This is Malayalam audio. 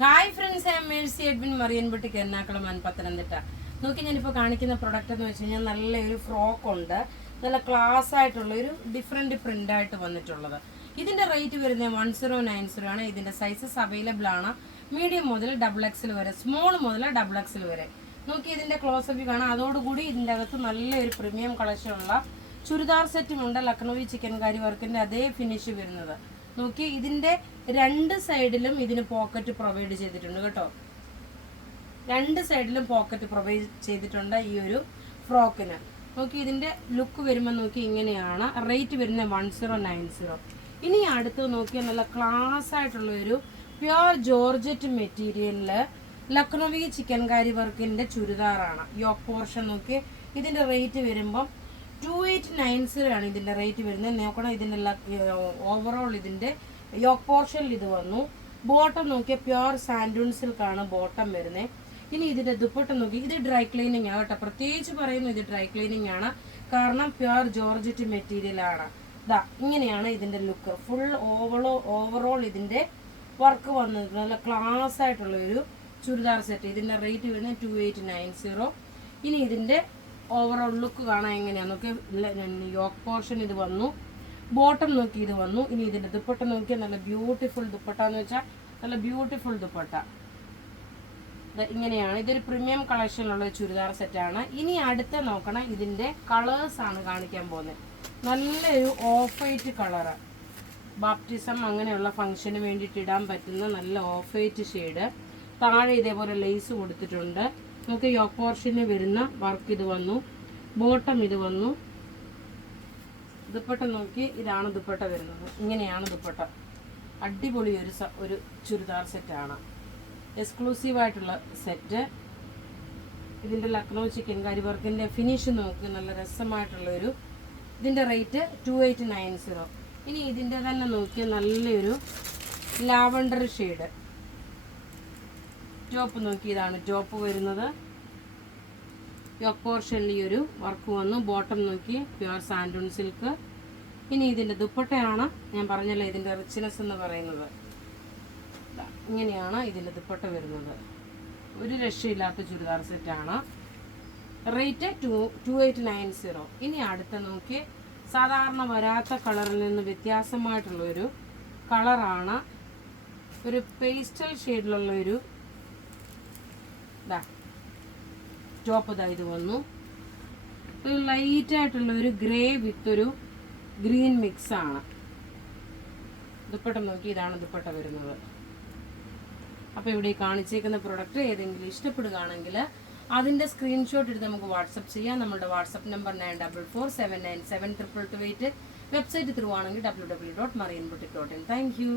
Hi friends, I am Mercy Edwin Marian boutique Ernakulam Pathanamthitta. നോക്കി ഞാനിപ്പോൾ കാണിക്കുന്ന പ്രൊഡക്റ്റ് എന്ന് വെച്ച് കഴിഞ്ഞാൽ നല്ലൊരു ഫ്രോക്ക് ഉണ്ട്. നല്ല ക്ലാസ് ആയിട്ടുള്ള ഒരു ഡിഫറെൻറ്റ് പ്രിൻ്റായിട്ട് വന്നിട്ടുള്ളത്. ഇതിൻ്റെ റേറ്റ് വരുന്നത് 1090 ആണ്. ഇതിൻ്റെ സൈസസ് അവൈലബിൾ ആണ്. മീഡിയം മുതൽ XXL വരെ, സ്മോൾ മുതൽ XXL വരെ. നോക്കി ഇതിൻ്റെ ക്ലോസപ്പ് കാണാം. അതോടുകൂടി ഇതിൻ്റെ അകത്ത് നല്ലൊരു പ്രീമിയം കളക്ഷനുള്ള ചുരിദാർ സെറ്റുമുണ്ട്. ലക്നൗവി ചിക്കൻകാരി വർക്കിൻ്റെ അതേ ഫിനിഷ് വരുന്നത്. നോക്കി ഇതിൻ്റെ രണ്ട് സൈഡിലും ഇതിന് പോക്കറ്റ് പ്രൊവൈഡ് ചെയ്തിട്ടുണ്ട് കേട്ടോ. രണ്ട് സൈഡിലും പോക്കറ്റ് പ്രൊവൈഡ് ചെയ്തിട്ടുണ്ട് ഈ ഒരു ഫ്രോക്കിന്. നോക്കി ഇതിൻ്റെ ലുക്ക് വരുമ്പോൾ നോക്കി ഇങ്ങനെയാണ്. റേറ്റ് വരുന്നത് 1090. ഇനി അടുത്ത് നോക്കിയാൽ നല്ല ക്ലാസ് ആയിട്ടുള്ള ഒരു പ്യുർ ജോർജറ്റ് മെറ്റീരിയലിൽ ലക്നൗവി ചിക്കൻകാരി വർക്കിൻ്റെ ചുരിദാറാണ്. യോക്ക് പോർഷൻ നോക്കി ഇതിൻ്റെ റേറ്റ് വരുമ്പം 2890 ആണ് ഇതിൻ്റെ റേറ്റ് വരുന്നത്. നോക്കണം ഇതിൻ്റെ ഓവറോൾ ഇതിൻ്റെ യോക്ക് പോർഷനിൽ ഇത് വന്നു. ബോട്ടം നോക്കിയാൽ പ്യുർ സാൻഡൂൺ സിൽക്കാണ് ബോട്ടം വരുന്നത്. ഇനി ഇതിൻ്റെ ദുപ്പട്ട നോക്കി ഇത് ഡ്രൈ ക്ലീനിങ് ആണ് കേട്ടോ. പ്രത്യേകിച്ച് പറയുന്നു ഇത് ഡ്രൈ ക്ലീനിങ് ആണ്, കാരണം പ്യുർ ജോർജറ്റ് മെറ്റീരിയൽ ആണ്. ഇതാ ഇങ്ങനെയാണ് ഇതിൻ്റെ ലുക്ക്. ഫുൾ ഓവറോൾ ഇതിൻ്റെ വർക്ക് വന്നിട്ടുണ്ട്. നല്ല ക്ലാസ് ആയിട്ടുള്ള ഒരു ചുരിദാർ സെറ്റ്. ഇതിൻ്റെ റേറ്റ് വരുന്നത് 2890. ഇനി ഇതിൻ്റെ ഓവറോൾ ലുക്ക് കാണാൻ എങ്ങനെയാണ് നോക്കി. യോക്ക് പോർഷൻ ഇത് വന്നു, ബോട്ടം നോക്കി ഇത് വന്നു. ഇനി ഇതിൻ്റെ ദുപ്പട്ട നോക്കിയാൽ നല്ല ബ്യൂട്ടിഫുൾ ദുപ്പട്ട എന്ന് വെച്ചാൽ നല്ല ബ്യൂട്ടിഫുൾ ദുപ്പട്ട. ഇങ്ങനെയാണ്. ഇതൊരു പ്രീമിയം കളക്ഷനിലുള്ള ചുരിദാർ സെറ്റാണ്. ഇനി അടുത്ത നോക്കണം, ഇതിൻ്റെ കളേഴ്സ് ആണ് കാണിക്കാൻ പോകുന്നത്. നല്ലൊരു ഓഫ് വൈറ്റ് കളറ്, ബാപ്റ്റിസം അങ്ങനെയുള്ള ഫംഗ്ഷന് വേണ്ടിയിട്ട് ഇടാൻ പറ്റുന്ന നല്ല ഓഫ് വൈറ്റ് ഷെയ്ഡ്. താഴെ ഇതേപോലെ ലേസ് കൊടുത്തിട്ടുണ്ട്. നമുക്ക് യോക്ക് പോർഷന് വരുന്ന വർക്ക് ഇത് വന്നു, ബോട്ടം ഇത് വന്നു. ദുപ്പട്ട നോക്കി ഇതാണ് ദുപ്പട്ട വരുന്നത്. ഇങ്ങനെയാണ് ദുപ്പട്ട. അടിപൊളി ഒരു ചുരിദാർ സെറ്റാണ്, എക്സ്ക്ലൂസീവായിട്ടുള്ള സെറ്റ്. ഇതിൻ്റെ ലക്നൗ ചിക്കൻകാരി വർക്കിൻ്റെ ഫിനിഷ് നോക്കി നല്ല രസമായിട്ടുള്ളൊരു. ഇതിൻ്റെ റേറ്റ് 2890. ഇനി ഇതിൻ്റെ തന്നെ നോക്കിയാൽ നല്ലൊരു ലാവണ്ടർ ഷെയ്ഡ് ടോപ്പ് നോക്കി. ഇതാണ് ടോപ്പ് വരുന്നത്. യോക്ക് പോർഷനിൽ ഈ ഒരു വർക്ക് വന്നു. ബോട്ടം നോക്കി പ്യുർ സാൻഡൂൺ സിൽക്ക്. ഇനി ഇതിൻ്റെ ദുപ്പട്ടയാണ് ഞാൻ പറഞ്ഞല്ലോ ഇതിൻ്റെ റിച്ച്നെസ് എന്ന് പറയുന്നത്. ഇങ്ങനെയാണ് ഇതിൻ്റെ ദുപ്പട്ട വരുന്നത്. ഒരു രക്ഷയില്ലാത്ത ചുരിദാർ സെറ്റാണ്. റേറ്റ് 2890. ഇനി അടുത്ത നോക്കി സാധാരണ വരാത്ത കളറിൽ നിന്ന് വ്യത്യാസമായിട്ടുള്ളൊരു കളറാണ്. ഒരു പേസ്റ്റൽ ഷെയ്ഡിലുള്ളൊരു ടോപ്പ് ഇത് വന്നു. ഒരു ലൈറ്റായിട്ടുള്ള ഒരു ഗ്രേ വിത്ത് ഒരു ഗ്രീൻ മിക്സ് ആണ്. ദുപ്പട്ട നോക്കി ഇതാണ് ദുപ്പട്ട വരുന്നത്. അപ്പോൾ ഇവിടെ കാണിച്ചേക്കുന്ന പ്രൊഡക്റ്റ് ഏതെങ്കിലും ഇഷ്ടപ്പെടുകയാണെങ്കിൽ അതിൻ്റെ സ്ക്രീൻഷോട്ട് എടുത്ത് നമുക്ക് വാട്സപ്പ് ചെയ്യാം. നമ്മുടെ വാട്സപ്പ് നമ്പർ 9447972228. വെബ്സൈറ്റ് ത്രൂ ആണെങ്കിൽ www.marianboutique.in. Thank you.